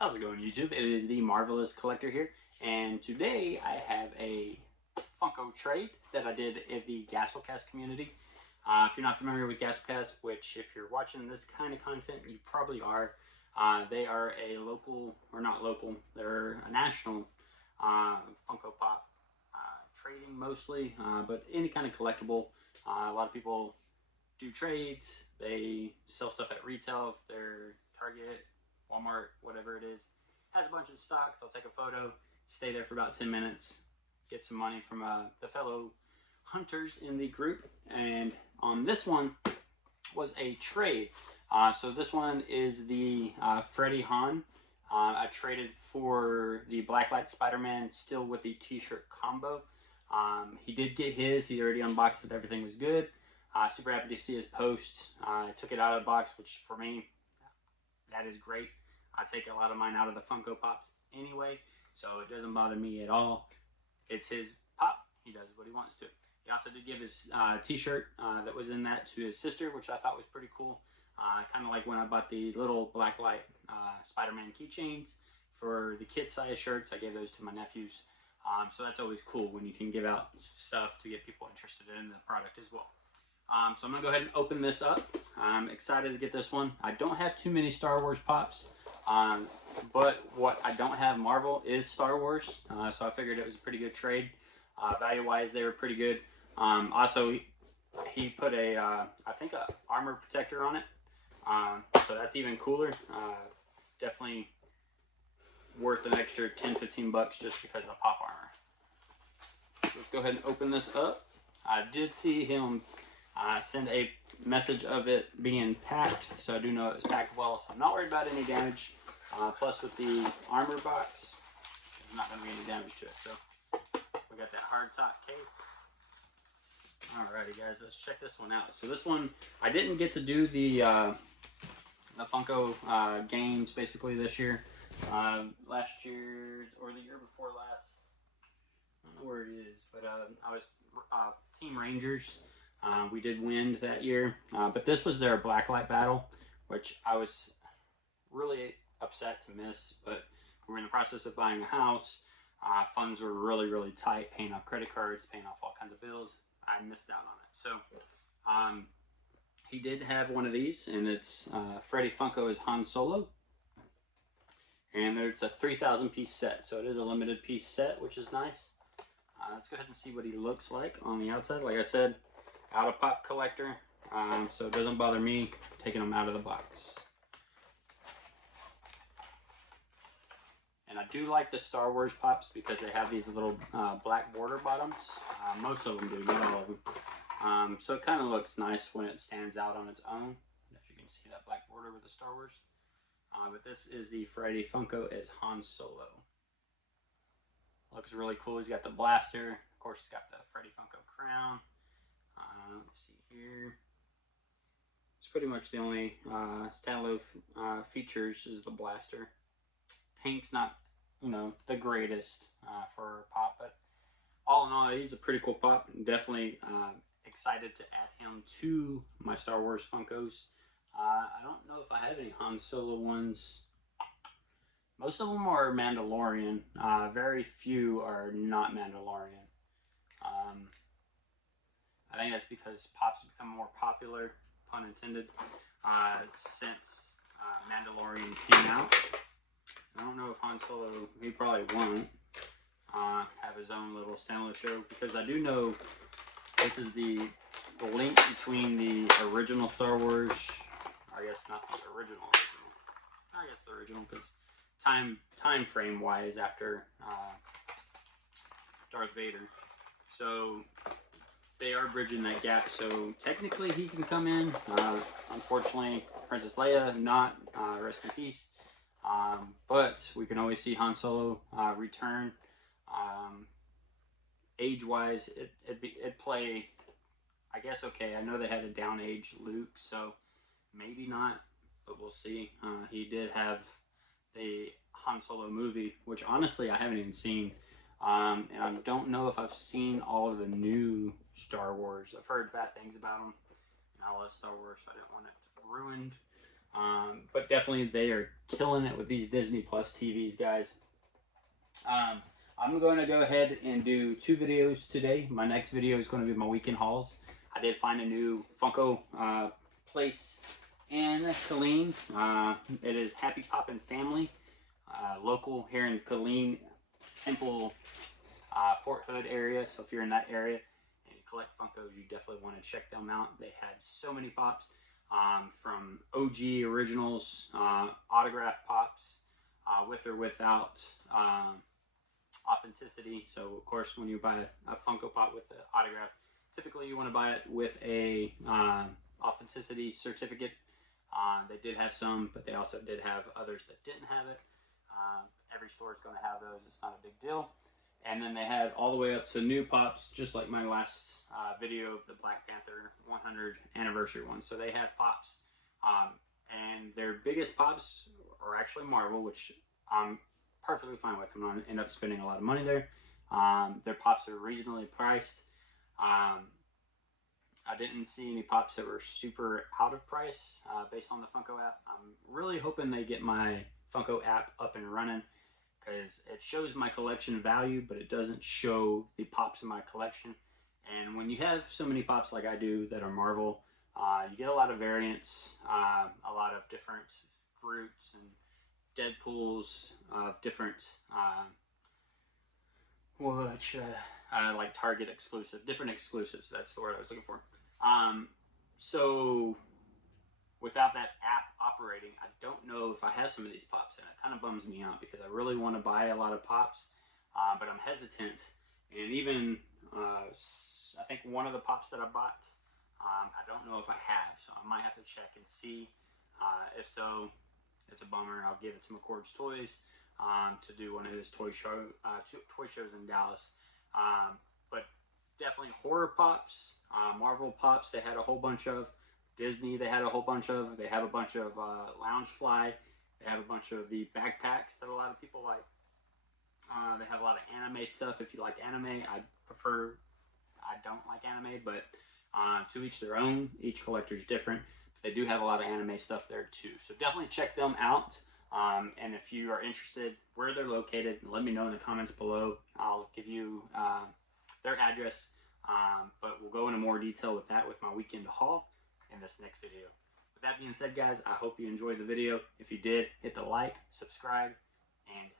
How's it going, YouTube? It is the Marvelous Collector here, and today I have a Funko trade that I did in the Gastlecast community. If you're not familiar with Gastlecast, which if you're watching this kind of content, you probably are, they are a local, or not local, they're a national Funko Pop trading mostly, but any kind of collectible. A lot of people do trades, they sell stuff at retail if they're Target, Walmart, whatever it is, has a bunch of stock. They'll take a photo, stay there for about 10 minutes, get some money from the fellow hunters in the group. And on this one was a trade. So this one is the Freddy Han. I traded for the Blacklight Spider-Man, still with the t-shirt combo. He did get his. He already unboxed it. Everything was good. Super happy to see his post. I took it out of the box, which for me, that is great. I take a lot of mine out of the Funko Pops anyway, so it doesn't bother me at all. It's his pop. He does what he wants to. He also did give his t-shirt that was in that to his sister, which I thought was pretty cool. Kind of like when I bought the little Blacklight Spider-Man keychains for the kid-size shirts. I gave those to my nephews. So that's always cool when you can give out stuff to get people interested in the product as well. So I'm going to go ahead and open this up. I'm excited to get this one. I don't have too many Star Wars Pops, but what I don't have Marvel is Star Wars, so I figured it was a pretty good trade. Value-wise, they were pretty good. Also, he put a, I think a armor protector on it, so that's even cooler. Definitely worth an extra 10-15 bucks just because of the pop armor. Let's go ahead and open this up. I did see him send a message of it being packed, so I do know it was packed well, so I'm not worried about any damage. Plus with the armor box, there's not going to be any damage to it. So we got that hard top case. Alrighty guys, let's check this one out. So this one, I didn't get to do the Funko games basically this year. Last year, or the year before last, I don't know where it is, but I was Team Rangers. We did win that year, but this was their Blacklight battle, which I was really upset to miss, but we were in the process of buying a house. Funds were really tight, paying off credit cards, paying off all kinds of bills. I missed out on it. So he did have one of these, and it's Freddy Funko as Han Solo. And there's a 3,000 piece set, so it is a limited piece set, which is nice. Let's go ahead and see what he looks like on the outside. Like I said, out of pop collector, so it doesn't bother me taking them out of the box. And I do like the Star Wars Pops because they have these little black border bottoms. Most of them do, not all of them. So it kind of looks nice when it stands out on its own. If you can see that black border with the Star Wars. But this is the Freddy Funko as Han Solo. Looks really cool. He's got the blaster. Of course, he's got the Freddy Funko crown. Let's see here. It's pretty much the only standalone features is the blaster. Paint's not, you know, the greatest for a pop, but all in all, he's a pretty cool pop. Definitely excited to add him to my Star Wars Funkos. I don't know if I have any Han Solo ones. Most of them are Mandalorian. Very few are not Mandalorian. I think that's because Pops have become more popular, pun intended, since Mandalorian came out. I don't know if Han Solo, he probably won't have his own little standalone show, because I do know this is the link between the original Star Wars, I guess not the original, I guess the original, because time frame wise after Darth Vader. So they are bridging that gap, so technically he can come in. Unfortunately, Princess Leia not, rest in peace. But we can always see Han Solo return. Age-wise, it'd play, I guess, okay. I know they had a down-age Luke, so maybe not, but we'll see. He did have the Han Solo movie, which honestly I haven't even seen. And I don't know if I've seen all of the new Star Wars. I've heard bad things about them. And I love Star Wars, so I didn't want it ruined. But definitely they are killing it with these Disney Plus TVs, guys. I'm going to go ahead and do 2 videos today. My next video is going to be my weekend hauls. I did find a new Funko place in Killeen. It is Happy Poppin' Family, local here in Killeen, Temple, Fort Hood area. So if you're in that area and you collect Funkos, you definitely want to check them out. They had so many pops, from OG originals, autograph pops, with or without authenticity. So of course, when you buy a Funko Pop with an autograph, typically you want to buy it with a authenticity certificate. They did have some, but they also did have others that didn't have it. Every store is going to have those. It's not a big deal. And then they had all the way up to new pops, just like my last video of the Black Panther 100 anniversary one. So they had pops, and their biggest pops are actually Marvel, which I'm perfectly fine with. I'm not going to end up spending a lot of money there. Their pops are reasonably priced. I didn't see any pops that were super out of price based on the Funko app. I'm really hoping they get my Funko app up and running, because it shows my collection value, but it doesn't show the pops in my collection. And when you have so many pops like I do that are Marvel, you get a lot of variants, a lot of different Groots and Deadpools of different, like Target exclusive, different exclusives. That's the word I was looking for. So without that app operating, I don't know if I have some of these pops, and it kind of bums me out because I really want to buy a lot of pops, but I'm hesitant. And even I think one of the pops that I bought, I don't know if I have, so I might have to check and see. If so, it's a bummer. I'll give it to McCord's Toys to do one of his toy shows in Dallas. But definitely horror pops, Marvel pops. They had a whole bunch of. Disney, they had a whole bunch of. They have a bunch of Loungefly. They have a bunch of the backpacks that a lot of people like. They have a lot of anime stuff. If you like anime, I don't like anime, but to each their own. Each collector's different. But they do have a lot of anime stuff there too. So definitely check them out. And if you are interested where they're located, let me know in the comments below. I'll give you their address. But we'll go into more detail with that with my weekend haul in this next video. With that being said, guys, I hope you enjoyed the video. If you did, hit the like, subscribe, and